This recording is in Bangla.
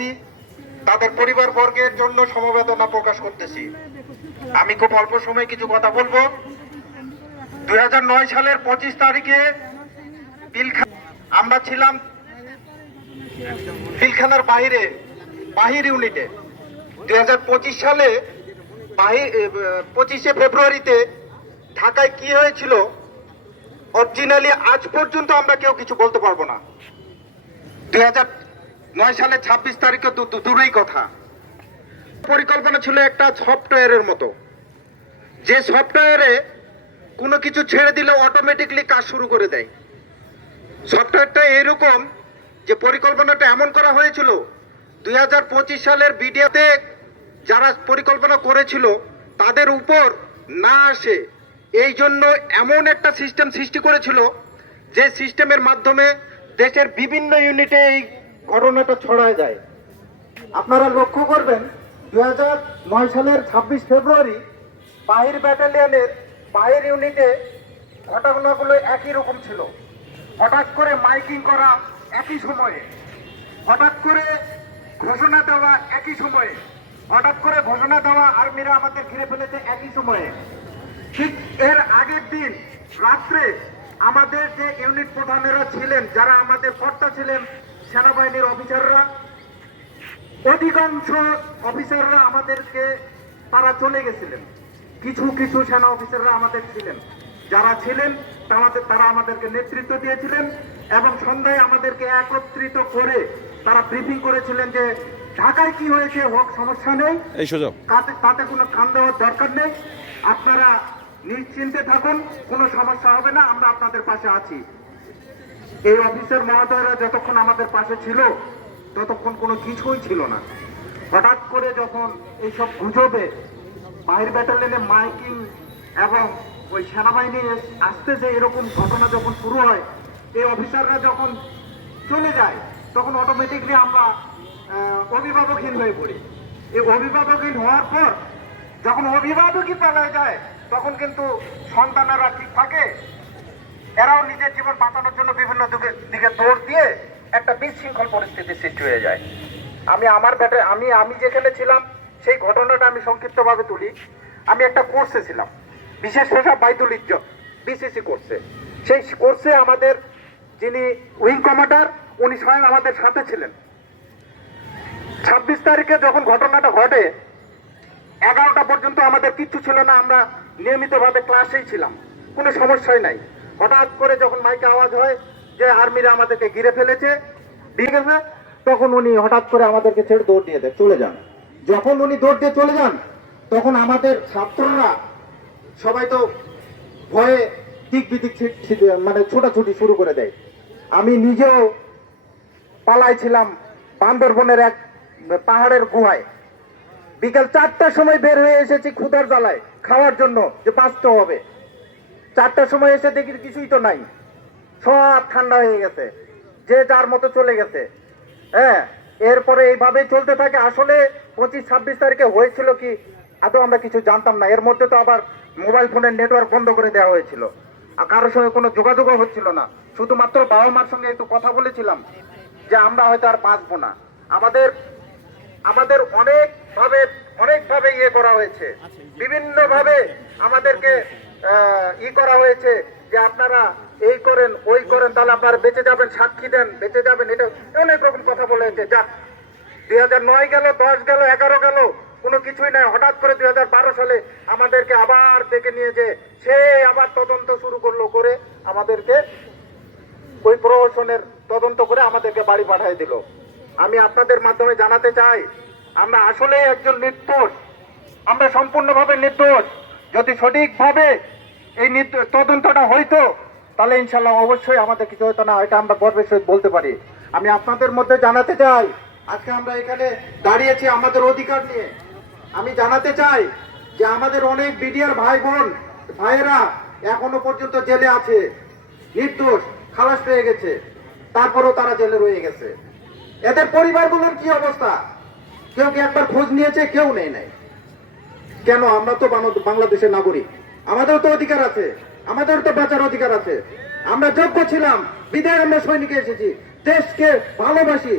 হারিয়েছি তাদের পরিবার বর্গের জন্য সমবেদনা প্রকাশ করতেছি। আমি খুব অল্প সময় কিছু কথা বলবো। 2009 সালের 25 তারিখে আমরা ছিলাম পিলখানার বাহির ইউনিটে। 2025 সালে 25শে ফেব্রুয়ারিতে ঢাকায় কি হয়েছিল অরিজিনালি আজ পর্যন্ত আমরা কেউ কিছু বলতে পারবো না। 2009 সালে 26 তারিখে দূরেই কথা। পরিকল্পনা ছিল একটা সফটওয়্যারের মতো, যে সফটওয়্যারে কোনো কিছু ছেড়ে দিলে অটোমেটিকলি কাজ শুরু করে দেয়। সফটওয়্যারটা এরকম যে পরিকল্পনাটা এমন করা হয়েছিল 2025 সালের বিডিওতে যারা পরিকল্পনা করেছিল তাদের উপর না আসে, এই জন্য এমন একটা সিস্টেম সৃষ্টি করেছিল যে সিস্টেমের মাধ্যমে দেশের বিভিন্ন ইউনিটে এই ঘটনাটা ছড়ায় যায়। আপনারা লক্ষ্য করবেন 2009 সালের 26 ফেব্রুয়ারি বাহির ব্যাটালিয়নের বাহির ইউনিটে ঘটনাগুলো একই রকম ছিল। হঠাৎ করে মাইকিং করা একই সময়ে, হঠাৎ করে ঘোষণা দেওয়া একই সময়ে, হঠাৎ করে ঘোষণা দেওয়া আর্মিরা আমাদের ঘিরে ফেলেছে একই সময়ে। ঠিক এর আগের দিন রাত্রে আমাদের যে ইউনিট প্রধানেরা ছিলেন, যারা আমাদের কর্তা ছিলেন সেনাবাহিনীর অফিসাররা, অধিকাংশ অফিসাররা আমাদেরকে তারা চলে গেছিলেন। কিছু কিছু সেনা অফিসাররা আমাদের ছিলেন, যারা ছিলেন তারা আমাদেরকে নেতৃত্ব দিয়েছিলেন এবং সন্ধ্যায় আমাদেরকে একত্রিত করে তারা ব্রিফিং করেছিলেন যে ঢাকায় কি হয়েছে হোক, সমস্যা নেই, তাতে কোনো কান দেওয়ার দরকার নেই, আপনারা নিশ্চিন্তে থাকুন, কোনো সমস্যা হবে না, আমরা আপনাদের পাশে আছি। এই অফিসার মহোদয়রা যতক্ষণ আমাদের পাশে ছিল ততক্ষণ কোনো কিছুই ছিল না। হঠাৎ করে যখন এইসব গুজবে বাহির ব্যাটালিয়নে মাইকিং এবং ওই সেনাবাহিনী আসতে যে এরকম ঘটনা যখন শুরু হয়, এই অফিসাররা যখন চলে যায় তখন অটোমেটিকলি আমরা অভিভাবকহীন হয়ে পড়ি। এই অভিভাবকহীন হওয়ার পর যখন অভিভাবকই পালায় যায় তখন কিন্তু সন্তানেরা ঠিক থাকে, এরাও নিজের জীবন বাঁচানোর জন্য বিভিন্ন দিকে দৌড় দিয়ে একটা বিশৃঙ্খল পরিস্থিতির সৃষ্টি হয়ে যায়। আমি যেখানে ছিলাম সেই ঘটনাটা আমি সংক্ষিপ্তভাবে তুলি। আমি একটা কোর্সে ছিলাম, বিশেষ পেশা বাইতুল ইজ্জত, বিসিসি কোর্সে। সেই কোর্সে আমাদের যিনি উইং কমান্ডার উনি স্বয়ং আমাদের সাথে ছিলেন। 26 তারিখে যখন ঘটনাটা ঘটে 11টা পর্যন্ত আমাদের কিচ্ছু ছিল না, আমরা নিয়মিতভাবে ক্লাসেই ছিলাম, কোনো সমস্যাই নাই। হঠাৎ করে যখন মাইকে আওয়াজ হয় যে আর্মিরা আমাদেরকে ঘিরে ফেলেছে, তখন উনি হঠাৎ করে আমাদেরকে ছেড়ে দৌড় দিয়ে চলে যান। যখন উনি দৌড় দিয়ে চলে যান তখন আমাদের ছাত্ররা সবাই তো ভয়ে দিক বিদিক মানে ছোটাছুটি শুরু করে দেয়। আমি নিজেও পালাইছিলাম বান্দরবনের এক পাহাড়ের গুহায়। বিকেল 4টার সময় বের হয়ে এসেছি ক্ষুধার জ্বালায় খাওয়ার জন্য, যে বাঁচতে হবে। 4টার সময় এসে দেখি কিছুই তো নাই, সব ঠান্ডা হয়ে গেছে, যে যার মতো চলে গেছে। হ্যাঁ, এরপরে এইভাবে চলতে থাকে। আসলে 25-26 তারিখে হয়েছিল কি আদৌ আমরা কিছু জানতাম না। এর মধ্যে তো আবার মোবাইল ফোনের নেটওয়ার্ক বন্ধ করে দেওয়া হয়েছিল, আর কারোর সঙ্গে কোনো যোগাযোগও হচ্ছিল না। শুধুমাত্র বাবা মার সঙ্গে একটু কথা বলেছিলাম যে আমরা হয়তো আর বাঁচবো না। আমাদের অনেকভাবে ইয়ে করা হয়েছে, বিভিন্নভাবে আমাদেরকে করা হয়েছে যে আপনারা এই করেন ওই করেন, তাহলে আপনারা বেঁচে যাবেন, সাক্ষী দেন, বেঁচে যাবেন, এটা অনেক রকম কথা বলেছে। যাক, 2009 গেল, 10 গেল, 11 গেল, কোনো কিছুই নাই। হঠাৎ করে 2012 সালে আমাদেরকে আবার ডেকে নিয়ে যে সে আবার তদন্ত শুরু করলো, করে আমাদেরকে ওই প্রহসনের তদন্ত করে আমাদেরকে বাড়ি পাঠিয়ে দিল। আমি আপনাদের মাধ্যমে জানাতে চাই আমরা আসলে একজন নির্দোষ, আমরা সম্পূর্ণভাবে নির্দোষ। যদি সঠিকভাবে এই তদন্তটা হইতো তাহলে ইনশাল্লাহ অবশ্যই আমাদের কিছু হতো না, এটা আমরা গর্বের সহিত বলতে পারি। আমি আপনাদের মধ্যে জানাতে চাই আজকে আমরা এখানে দাঁড়িয়েছি আমাদের অধিকার নিয়ে। আমি জানাতে চাই যে আমাদের অনেক বিডিআর ভাইয়েরা এখনো পর্যন্ত জেলে আছে, নির্দোষ, খালাস পেয়ে গেছে, তারপরেও তারা জেলে রয়ে গেছে। এদের পরিবারগুলোর কি অবস্থা? কেউ কি একবার খোঁজ নিয়েছে? কেউ নেই নাই। কেন? আমরা তো বাংলাদেশের নাগরিক, আমাদেরও তো অধিকার আছে, আমাদেরও তো বাঁচার অধিকার আছে। আমরা যোগ্য ছিলাম বিদায় আমরা সৈনিকে এসেছি, দেশকে ভালোবাসি।